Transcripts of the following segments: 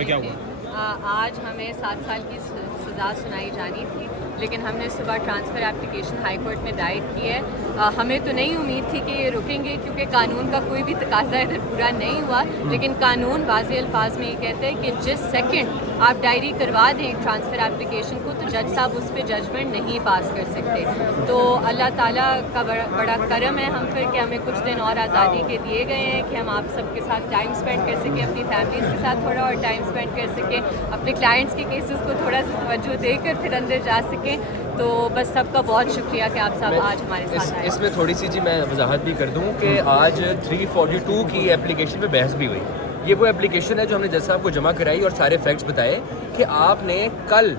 में क्या हुआ? आज हमें 7 साल की सज़ा सुनाई जानी थी, लेकिन हमने सुबह ट्रांसफ़र एप्लीकेशन हाई कोर्ट में दायर की है। हमें तो नहीं उम्मीद थी कि ये रुकेंगे, क्योंकि कानून का कोई भी तकाज़ा इधर पूरा नहीं हुआ, लेकिन कानून वाज़ेह अल्फाज में ये कहता है कि जिस सेकंड आप डायरी करवा दें ट्रांसफ़र एप्लीकेशन को, तो जज साहब उस पर जजमेंट नहीं पास कर सकते। तो अल्लाह ताला का बड़ा करम है हम पर कि हमें कुछ दिन और आज़ादी के दिए गए हैं कि हम आप सबके साथ टाइम स्पेंड कर सकें, अपनी फैमिलीज़ के साथ थोड़ा और टाइम स्पेंड कर सकें, अपने क्लाइंट्स के केसेस को थोड़ा सा तवज्जो देकर फिर अंदर जा सकें। तो बस सबका बहुत शुक्रिया कि आप सब आज हमारे साथ आए। इसमें थोड़ी सी जी मैं वजाहत भी कर दूं कि आज 342 की एप्लीकेशन पे बहस भी हुई। ये वो एप्लीकेशन है जो हमने जज साहब को जमा कराई और सारे फैक्ट्स बताए कि आपने कल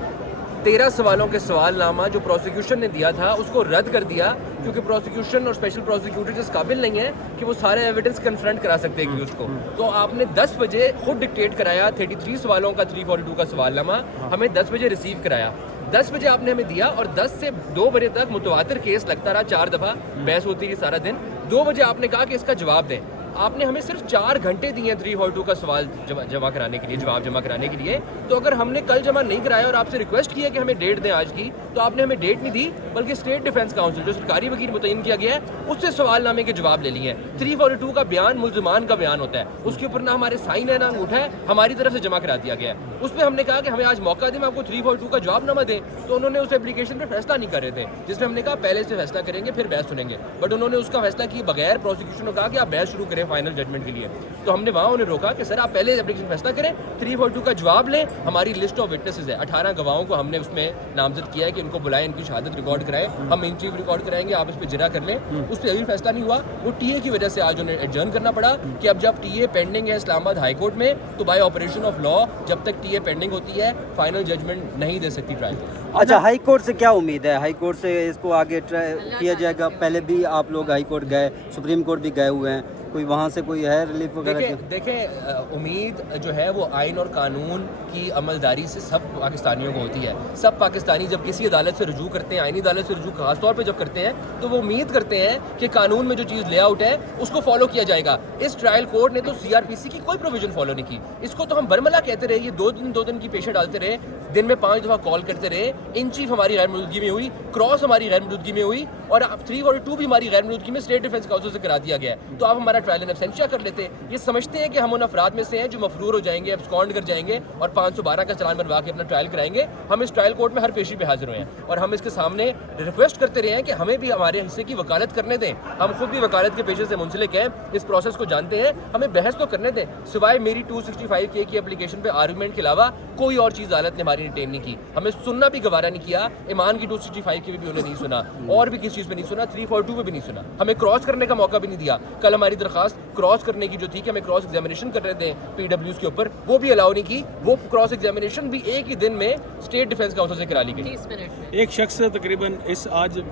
13 सवालों के सवालनामा जो प्रोसिक्यूशन ने दिया था उसको रद्द कर दिया, क्योंकि प्रोसिक्यूशन और स्पेशल प्रोसिक्यूटर इस काबिल नहीं है कि वो सारे एविडेंस कन्फ्रंट करा सकते हैं उसको। तो आपने 10 बजे खुद डिक्टेट कराया 33 सवालों का 342 का सवालनामा, हमें 10 बजे रिसीव कराया। 10 बजे आपने हमें दिया और 10 से 2 बजे तक मुतवातिर केस लगता रहा, 4 दफ़ा बहस होती रही सारा दिन। 2 बजे आपने कहा कि इसका जवाब दें। आपने हमें सिर्फ 4 घंटे दिए 342 का सवाल जमा कराने के लिए, जवाब जमा कराने के लिए। तो अगर हमने कल जमा नहीं कराया और आपसे रिक्वेस्ट की है कि हमें डेट दें आज की, तो आपने हमें डेट नहीं दी, बल्कि स्टेट डिफेंस काउंसिल जो सरकारी वकील मुतय्यन किया गया है उससे सवालनामे के जवाब ले लिए हैं। 342 का बयान मुल्ज़िमान का बयान होता है, उसके ऊपर ना हमारे साइन है ना अंगूठा है, हमारी तरफ से जमा करा दिया गया है। उसमें हमने कहा कि हमें आज मौका दें, आपको 342 का जवाबनामा दें, तो उन्होंने उस एप्लीकेशन पर फैसला नहीं कर रहे थे, जिसमें हमने कहा पहले से फैसला करेंगे फिर बहस सुनेंगे, बट उन्होंने उसका फैसला किए बगैर प्रोसिक्यूशन ने कहा कि आप बहस शुरू करें फाइनल जजमेंट के लिए। तो हमने वहाँ उन्हें रोका कि सर आप पहले एप्लीकेशन फैसला करें, 342 का जवाब लें। हमारी लिस्ट ऑफ विटनेसेस है, 18 गवाहों को हमने उसमें नामजद किया है कि इनको बुलाएं, इनकी शहादत रिकॉर्ड कराएं, हम इंटरव्यू रिकॉर्ड कराएंगे, आप इस पर जिरा कर लें। उस पर अभी फैसला नहीं हुआ, वो टीए की वजह से आज उन्हें एडजर्न करना पड़ा कि अब जब टीए पेंडिंग है इस्लामाबाद हाई कोर्ट में, तो बाय ऑपरेशन ऑफ लॉ जब तक टीए पेंडिंग होती है फाइनल जजमेंट नहीं दे सकती ट्रायल। अच्छा, हाई कोर्ट से क्या उम्मीद है? हाई कोर्ट से इसको आगे किया जाएगा? पहले भी आप लोग हाई कोर्ट गए, सुप्रीम कोर्ट भी गए हुए हैं, कोई वहाँ से कोई है रिलीफ वगैरह? देखें उम्मीद जो है वो आइन और कानून की अमलदारी से सब पाकिस्तानियों को होती है। सब पाकिस्तानी जब किसी अदालत से रुजू करते हैं, आइनी अदालत से रुजू खास तौर पे जब करते हैं, तो वो उम्मीद करते हैं कि कानून में जो चीज़ लेआउट है उसको फॉलो किया जाएगा। इस ट्रायल कोर्ट ने तो सीआरपीसी की कोई प्रोविजन फॉलो नहीं की। इसको तो हम बरमला कहते रहे, ये 2 दिन की पेशेंट डालते रहे, दिन में 5 दफ़ा कॉल करते रहे, इन चीफ हमारी गैर मौजूदगी में हुई, क्रॉस हमारी गैर मौजूदगी में हुई, और 342 भी हमारी गैर मौजूदगी में स्टेट डिफेंस काउंसिल से करा दिया गया है। तो आप हमारा ट्रायल इन एब्सेंशिया कर लेते। ये समझते हैं कि हम उन अफराद में से हैं जो मफरूर हो जाएंगे, एब्सकॉन्ड कर जाएंगे और 512 का चालान बनवा के अपना ट्रायल कराएंगे। हम इस ट्रायल कोर्ट में हर पेशी पे हाजिर हुए हैं और हम इसके सामने रिक्वेस्ट करते रहे हैं कि हमें भी हमारे हिस्से की वकालत करने दें। हम खुद भी वकालत के पेशे से मुंसलिक हैं, इस प्रोसेस को जानते हैं, हमें बहस तो करने दें। सिवाय मेरी 265K की एप्लीकेशन पे आर्गूमेंट के अलावा कोई और चीज़ अदालत ने हमारी रिटेन नहीं की। हमें सुनना भी गवारा नहीं किया। ईमान की 265 की भी उन्होंने नहीं सुना, और भी किसी चीज़ पे नहीं सुना, 342 पे भी नहीं सुना। हमें क्रॉस करने का मौका भी नहीं दिया। कल हमारी दरखास्त क्रॉस करने की जो थी कि हमें क्रॉस एग्जामिनेशन कर रहे थे PWs के ऊपर, वो भी अलाउ नहीं की। वो क्रॉस एग्जामिनेशन भी एक ही दिन में स्टेट डिफेंस काउंसिल से करा ली गई। 30 मिनट में एक शख्स तकरीबन आज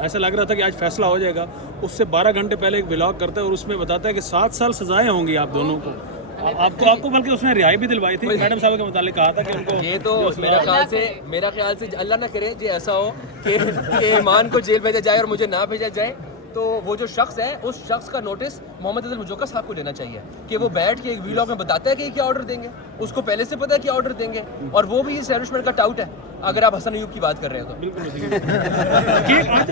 ऐसा लग रहा था कि आज फैसला हो जाएगा, उससे 12 घंटे पहले एक व्लॉग करता है और उसमें बताता है कि 7 साल सजाएं होंगी आप दोनों को। आपको बल्कि उसने रिहाई भी दिलवाई थी। मैडम साहब के मुतालिक कहा था कि उनको ये तो मेरा ख्याल से अल्लाह ना करे जी ऐसा हो कि ईमान को जेल भेजा जाए और मुझे ना भेजा जाए। तो वो जो शख्स है, उस शख्स का नोटिस मोहम्मद अदल मुजोका साहब को लेना चाहिए कि वो बैठ के एक वीलॉग में बताता है कि क्या ऑर्डर देंगे। उसको पहले से पता है क्या ऑर्डर देंगे, और वो भी एस्टैब्लिशमेंट का टाउट है। अगर आप हसन अयूब की बात कर रहे हो तो बिल्कुल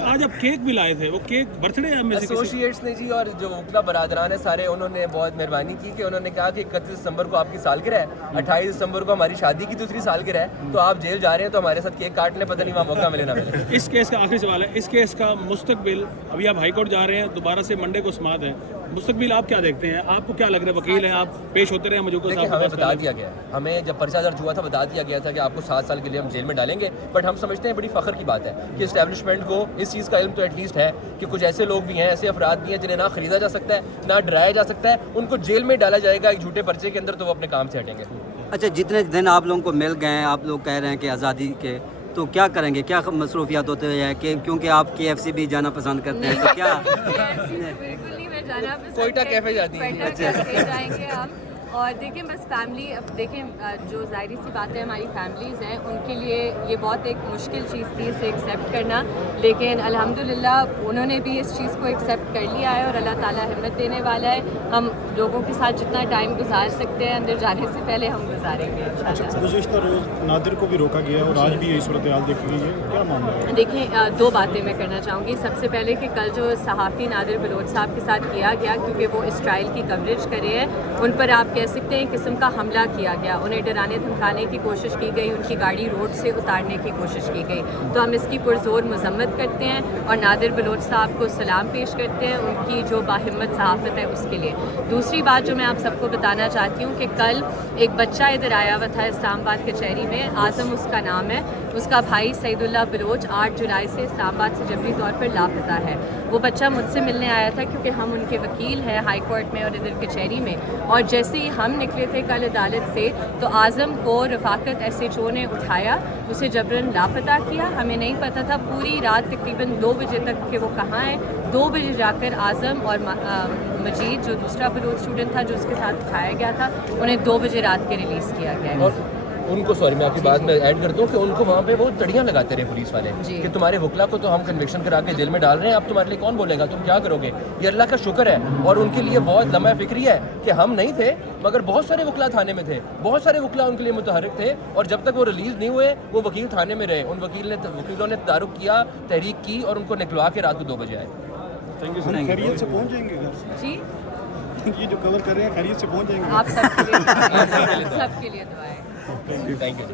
आज आप केक भी लाए थे, वो केक बर्थडे एसोसिएट्स ने जी और जो वकला बरादरान है सारे, उन्होंने बहुत मेहरबानी की कि उन्होंने कहा कि 31 दिसंबर को आपकी सालगिरह है, 28 दिसंबर को हमारी शादी की दूसरी सालगिरह है, तो आप जेल जा रहे हैं तो हमारे साथ केक काट लें, पता नहीं वहाँ मौका मिले ना मिले। इस केस का आखिरी सवाल है, इस केस का मुस्तकबिल, अभी आप हाई कोर्ट जा रहे हैं, दोबारा से मंडे को समाअत है, मुस्तकबिल आप क्या देखते हैं? आपको क्या लग रहा है? वकील हैं आप, पेश होते रहे मुझे देखिए, हमें बता दिया गया, हमें जब पर्चा दर्ज हुआ था बता दिया गया था कि आपको 7 साल के लिए हम जेल में डालेंगे, बट हम समझते हैं बड़ी फ़ख्र की बात है कि इस्टेब्लिशमेंट को इस चीज़ का इल्म तो एटलीस्ट है कि कुछ ऐसे लोग भी हैं, ऐसे अफराद भी हैं जिन्हें ना ख़रीदा जा सकता है ना डराया जा सकता है, उनको जेल में डाला जाएगा एक झूठे पर्चे के अंदर, तो वो अपने काम से हटेंगे। अच्छा, जितने दिन आप लोगों को मिल गए हैं, आप लोग कह रहे हैं कि आज़ादी के, तो क्या करेंगे? क्या मसरूफियात होते हैं कि क्योंकि आप KFC भी जाना पसंद करते हैं, तो क्या बिल्कुल नहीं, मैं जाना पसंद कोयटा कैफे जाती हैं। जाएंगे हम, اور دیکھیں بس فیملی، اب دیکھیں جو ظاہری سی باتیں ہماری فیملیز ہیں ان کے لیے یہ بہت ایک مشکل چیز تھی اسے ایکسیپٹ کرنا، لیکن الحمدللہ انہوں نے بھی اس چیز کو ایکسیپٹ کر لیا ہے اور اللہ تعالیٰ ہمت دینے والا ہے. ہم لوگوں کے ساتھ جتنا ٹائم گزار سکتے ہیں اندر جانے سے پہلے ہم گزاریں گے انشاءاللہ. گزشتہ روز نادر کو بھی روکا گیا اور آج بھی یہی صورتحال دیکھی گئی ہے، کیا معاملہ ہے؟ دیکھیں دو باتیں میں کرنا چاہوں گی. سب سے پہلے کہ کل جو صحافی نادر بلوچ صاحب کے ساتھ کیا گیا، کیونکہ وہ اس ٹرائل کی کوریج کرے ہیں، ان پر آپ کہہ سکتے ہیں قسم کا حملہ کیا گیا. انہیں ڈرانے دھمکانے کی کوشش کی گئی، ان کی گاڑی روڈ سے اتارنے کی کوشش کی گئی. تو ہم اس کی پرزور مذمت کرتے ہیں اور نادر بلوچ صاحب کو سلام پیش کرتے ہیں ان کی جو باہمت صحافت ہے اس کے لیے. دوسری بات جو میں آپ سب کو بتانا چاہتی ہوں کہ کل ایک بچہ ادھر آیا ہوا تھا اسلام آباد کچہری میں، اعظم اس کا نام ہے. اس کا بھائی سعید اللہ بلوچ 8 جولائی سے اسلام آباد سے جبری طور پر لاپتہ ہے. وہ بچہ مجھ سے ملنے آیا تھا کیونکہ ہم ان کے وکیل ہیں ہائی کورٹ میں اور ادھر کچہری میں، اور جیسے ہی ہم نکلے تھے کل عدالت سے تو اعظم کو رفاقت SHO نے اٹھایا، اسے جبراً لاپتہ کیا. ہمیں نہیں پتہ تھا پوری رات تقریباً 2 بجے تک کہ وہ کہاں ہے. 2 بجے جا کر اعظم اور مجید جو دوسرا بلوچ اسٹوڈنٹ تھا جو اس کے ساتھ اٹھایا گیا تھا، انہیں 2 بجے رات کے ریلیز کیا گیا ہے. اور ان کو سوری میں آپ کی بات میں ایڈ کر دوں کہ ان کو وہاں پہ وہ تڑیاں لگاتے رہے پولیس والے کہ تمہارے وکلا کو تو ہم کنوکشن کرا کے جیل میں ڈال رہے ہیں، اب تمہارے لیے کون بولے گا، تم کیا کرو گے. یہ اللہ کا شکر ہے اور ان کے لیے بہت لمحہ فکری ہے کہ ہم نہیں تھے مگر بہت سارے وکلا تھانے میں تھے، بہت سارے وکلا ان کے لیے متحرک تھے، اور جب تک وہ ریلیز نہیں ہوئے وہ وکیل تھانے میں رہے. ان وکیلوں نے تدارک کیا، تحریک کی اور ان کو نکلوا کے رات کو 2 بجے آئے. ہم خیریت سے پہنچ جائیں گے گھر سے؟ جی یہ جو کور کر رہے ہیں خیریت سے پہنچ جائیں گے؟ آپ سب کے لیے سب کے لیے دعائیں. Thank you.